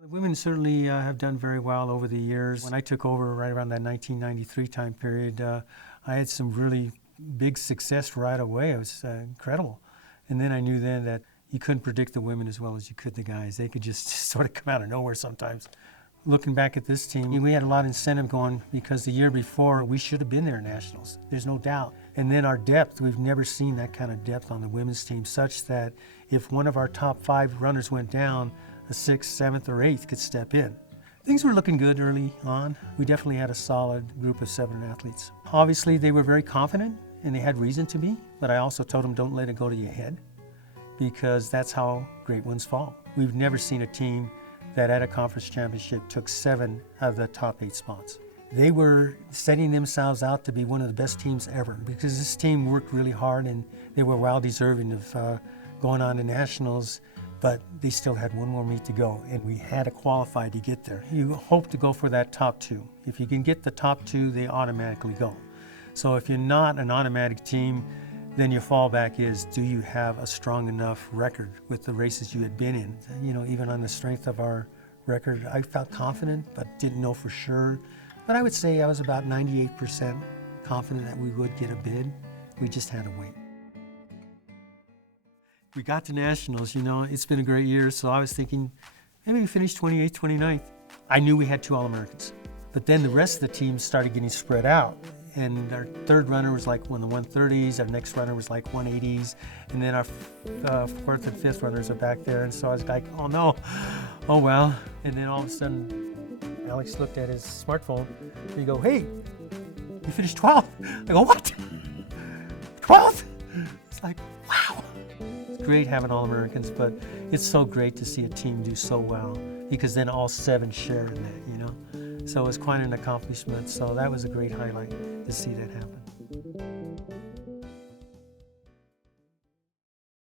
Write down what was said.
The women certainly have done very well over the years. When I took over right around that 1993 time period, I had some really big success right away. It was incredible. And then I knew then that you couldn't predict the women as well as you could the guys. They could just sort of come out of nowhere sometimes. Looking back at this team, we had a lot of incentive going because the year before we should have been there at Nationals. There's no doubt. And then our depth, we've never seen that kind of depth on the women's team, such that if one of our top 5 runners went down, a 6th, 7th, or 8th could step in. Things were looking good early on. We definitely had a solid group of 7 athletes. Obviously, they were very confident, and they had reason to be, but I also told them don't let it go to your head, because that's how great ones fall. We've never seen a team that at a conference championship took 7 out of the top 8 spots. They were setting themselves out to be one of the best teams ever because this team worked really hard and they were well deserving of going on to nationals, but they still had one more meet to go and we had to qualify to get there. You hope to go for that top 2. If you can get the top 2, they automatically go. So if you're not an automatic team, then your fallback is, do you have a strong enough record with the races you had been in? You know, even on the strength of our record, I felt confident, but didn't know for sure. But I would say I was about 98% confident that we would get a bid. We just had to wait. We got to nationals, you know, it's been a great year, so I was thinking, maybe we finish 28th, 29th. I knew we had 2 All-Americans, but then the rest of the team started getting spread out. And our 3rd runner was like one of the 130s, our next runner was like 180s, and then our 4th and 5th runners are back there. And so I was like, oh no, oh well. And then all of a sudden, Alex looked at his smartphone and he go, hey, you finished 12th. I go, what? 12th? It's like, wow. It's great having All-Americans, but it's so great to see a team do so well because then all 7 share in that, you know? So it was quite an accomplishment. So that was a great highlight to see that happen.